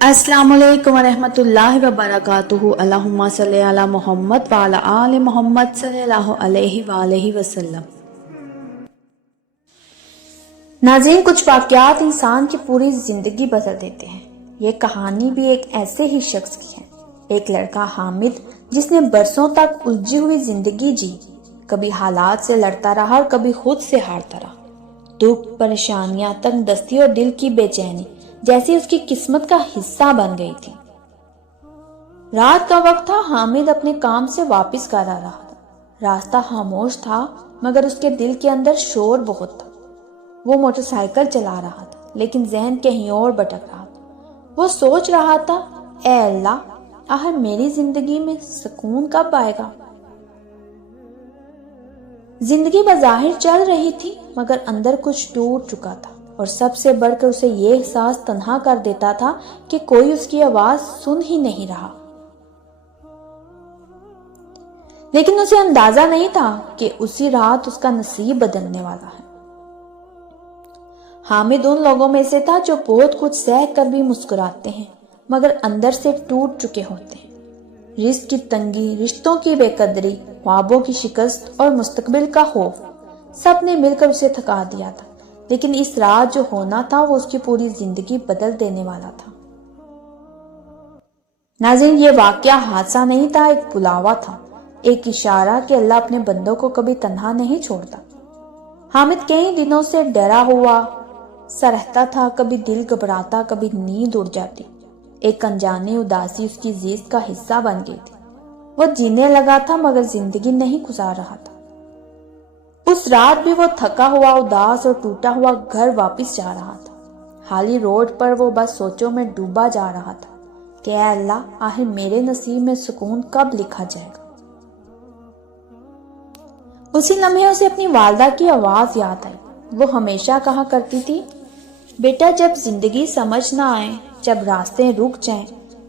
السلام علیکم ورحمۃ اللہ وبرکاتہ۔ اللہم صلی علی محمد وعلی آل محمد صلی اللہ علیہ وآلہ وسلم۔ ناظرین، کچھ واقعات انسان کی پوری زندگی بدل دیتے ہیں۔ یہ کہانی بھی ایک ایسے ہی شخص کی ہے، ایک لڑکا حامد جس نے برسوں تک الجھی ہوئی زندگی جی، کبھی حالات سے لڑتا رہا اور کبھی خود سے ہارتا رہا۔ دکھ، پریشانیاں، تنگ دستی اور دل کی بے چینی جیسی اس کی قسمت کا حصہ بن گئی تھی۔ رات کا وقت تھا، حامد اپنے کام سے واپس گھر آ رہا تھا۔ راستہ خاموش تھا مگر اس کے دل کے اندر شور بہت تھا۔ وہ موٹر سائیکل چلا رہا تھا لیکن ذہن کہیں اور بھٹک رہا تھا۔ وہ سوچ رہا تھا، اے اللہ، آخر میری زندگی میں سکون کب آئے گا؟ زندگی بظاہر چل رہی تھی مگر اندر کچھ ٹوٹ چکا تھا، اور سب سے بڑھ کر اسے یہ احساس تنہا کر دیتا تھا کہ کوئی اس کی آواز سن ہی نہیں رہا۔ لیکن اسے اندازہ نہیں تھا کہ اسی رات اس کا نصیب بدلنے والا ہے۔ حامد ان لوگوں میں سے تھا جو بہت کچھ سہ کر بھی مسکراتے ہیں مگر اندر سے ٹوٹ چکے ہوتے ہیں۔ رزق کی تنگی، رشتوں کی بے قدری، خوابوں کی شکست اور مستقبل کا خوف، سب نے مل کر اسے تھکا دیا تھا۔ لیکن اس رات جو ہونا تھا وہ اس کی پوری زندگی بدل دینے والا تھا۔ ناظرین، یہ واقعہ حادثہ نہیں تھا، ایک بلاوا تھا، ایک اشارہ کہ اللہ اپنے بندوں کو کبھی تنہا نہیں چھوڑتا۔ حامد کئی دنوں سے ڈرا ہوا سا رہتا تھا، کبھی دل گھبراتا، کبھی نیند اڑ جاتی۔ ایک انجانی اداسی اس کی زیست کا حصہ بن گئی تھی۔ وہ جینے لگا تھا مگر زندگی نہیں گزار رہا تھا۔ اس رات بھی وہ تھکا ہوا، اداس اور ٹوٹا ہوا گھر واپس جا رہا تھا۔ خالی روڈ پر وہ بس سوچوں میں ڈوبا جا رہا تھا کہ اے اللہ، آخر میرے نصیب میں سکون کب لکھا جائے گا؟ اسی لمحے اسے اپنی والدہ کی آواز یاد آئی۔ وہ ہمیشہ کہا کرتی تھی، بیٹا، جب زندگی سمجھ نہ آئے، جب راستے رک جائیں،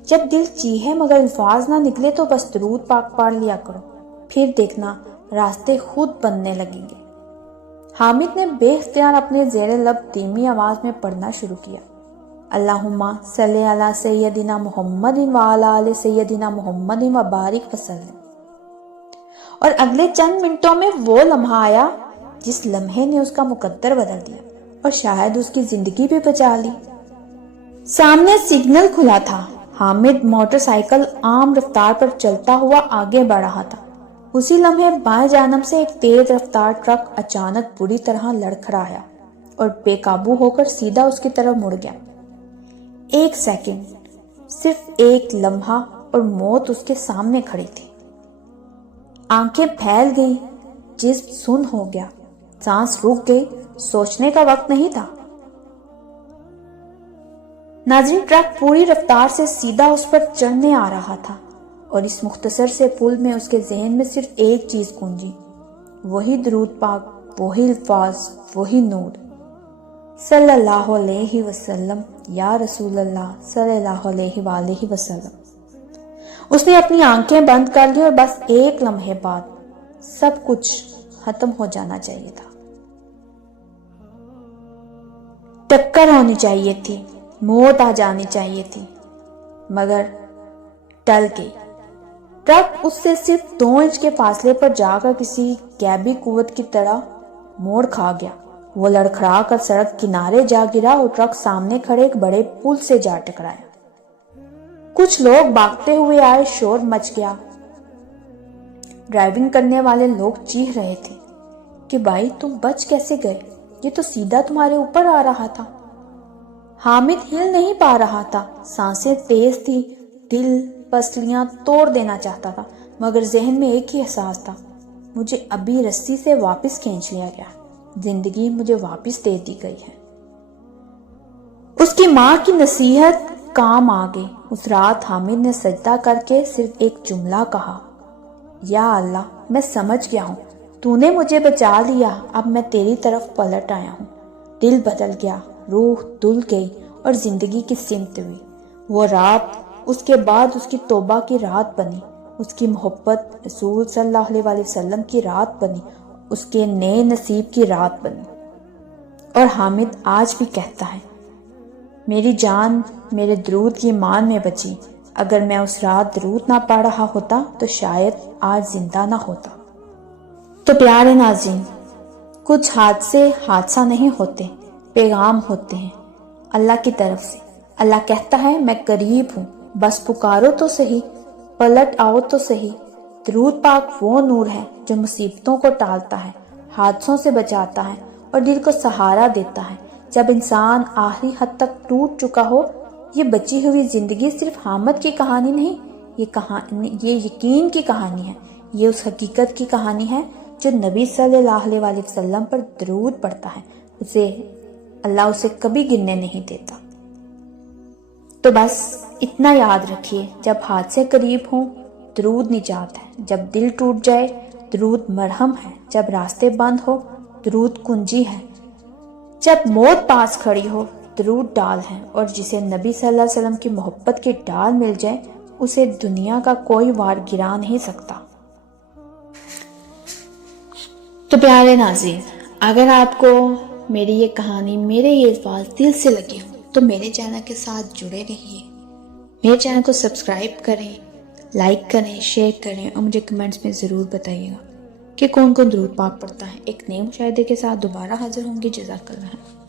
جب دل چیخے مگر الفاظ نہ نکلے تو بس درود پاک پڑھ لیا کرو، پھر دیکھنا راستے خود بننے لگیں گے۔ حامد نے بے اختیار اپنے زیر لب دھیمی آواز میں پڑھنا شروع کیا، اللہم صلی علی سیدنا محمد وعلی آل سیدنا محمد وبارک وسلم۔ اور اگلے چند منٹوں میں وہ لمحہ آیا جس لمحے نے اس کا مقدر بدل دیا اور شاید اس کی زندگی بھی بچا لی۔ سامنے سگنل کھلا تھا۔ حامد موٹر سائیکل عام رفتار پر چلتا ہوا آگے بڑھ رہا تھا۔ اسی لمحے بائیں جانب سے ایک تیز رفتار ٹرک اچانک بری طرح لڑکھڑایا اور بے قابو ہو کر سیدھا اس کی طرف مڑ گیا۔ ایک سیکنڈ، صرف ایک لمحہ، اور موت اس کے سامنے کھڑی تھی۔ آنکھیں پھیل گئیں، جسم سن ہو گیا، سانس رک گئی، سوچنے کا وقت نہیں تھا۔ ناظرین، ٹرک پوری رفتار سے سیدھا اس پر چڑھنے آ رہا تھا اور اس مختصر سے پل میں اس کے ذہن میں صرف ایک چیز گونجی، وہی درود پاک، وہی الفاظ، وہی نور، صلی اللہ علیہ وسلم، یا رسول اللہ صلی اللہ علیہ وآلہ وسلم۔ اس نے اپنی آنکھیں بند کر لی اور بس ایک لمحے بعد سب کچھ ختم ہو جانا چاہیے تھا۔ ٹکر ہونی چاہیے تھی، موت آ جانی چاہیے تھی، مگر ٹل گئی۔ ٹرک اس سے صرف 2 انچ کے فاصلے پر جا کر کسی غیبی قوت کی طرح موڑ کھا گیا۔ وہ لڑکھڑا کر سڑک کنارے جا گرا اور ٹرک سامنے کھڑے ایک بڑے پل سے جا ٹکرایا۔ کچھ لوگ بھاگتے ہوئے آئے، شور مچ گیا۔ ڈرائیونگ کرنے والے لوگ چیخ رہے تھے کہ بھائی، تم بچ کیسے گئے؟ یہ تو سیدھا تمہارے اوپر آ رہا تھا۔ حامد ہل نہیں پا رہا تھا، سانسیں تیز تھی، دل پسلیاں توڑ دینا چاہتا تھا، مگر ذہن میں ایک ہی احساس تھا، مجھے ابھی رسی سے واپس کھینچ لیا گیا، زندگی مجھے واپس دے دی گئی ہے۔ اس کی ماں کی نصیحت کام آ گئی۔ اس رات حامد نے سجدہ کر کے صرف ایک جملہ کہا، یا اللہ، میں سمجھ گیا ہوں، تو نے مجھے بچا لیا، اب میں تیری طرف پلٹ آیا ہوں۔ دل بدل گیا، روح دھل گئی اور زندگی کی سمت ہوئی۔ وہ رات اس کے بعد اس کی توبہ کی رات بنی، اس کی محبت رسول صلی اللہ علیہ وسلم کی رات بنی، اس کے نئے نصیب کی رات بنی۔ اور حامد آج بھی کہتا ہے، میری جان میرے درود کی مان میں بچی، اگر میں اس رات درود نہ پڑھ رہا ہوتا تو شاید آج زندہ نہ ہوتا۔ تو پیارے ناظرین، کچھ حادثہ نہیں ہوتے، پیغام ہوتے ہیں اللہ کی طرف سے۔ اللہ کہتا ہے میں قریب ہوں، بس پکارو تو صحیح، پلٹ آؤ تو صحیح۔ درود پاک وہ نور ہے جو مصیبتوں کو ٹالتا ہے، حادثوں سے بچاتا ہے اور دل کو سہارا دیتا ہے۔ جب انسان آخری حد تک ٹوٹ چکا ہو، یہ بچی ہوئی زندگی صرف حامد کی کہانی نہیں، یہ یقین کی کہانی ہے، یہ اس حقیقت کی کہانی ہے جو نبی صلی اللہ علیہ وآلہ وسلم پر درود پڑھتا ہے، اللہ اسے کبھی گرنے نہیں دیتا۔ تو بس اتنا یاد رکھیے، جب حادثے قریب ہوں درود نجات ہے، جب دل ٹوٹ جائے درود مرہم ہے، جب راستے بند ہو درود کنجی ہے، جب موت پاس کھڑی ہو درود ڈال ہے، اور جسے نبی صلی اللہ علیہ وسلم کی محبت کی ڈال مل جائے اسے دنیا کا کوئی وار گرا نہیں سکتا۔ تو پیارے ناظرین، اگر آپ کو میری یہ کہانی، میرے یہ الفاظ دل سے لگے ہوں تو میرے چینل کے ساتھ جڑے رہیے، میرے چینل کو سبسکرائب کریں، لائک کریں، شیئر کریں اور مجھے کمنٹس میں ضرور بتائیے گا کہ کون کون درود پاک پڑھتا ہے۔ ایک نئے مشاہدے کے ساتھ دوبارہ حاضر ہوں گی۔ جزاک اللہ۔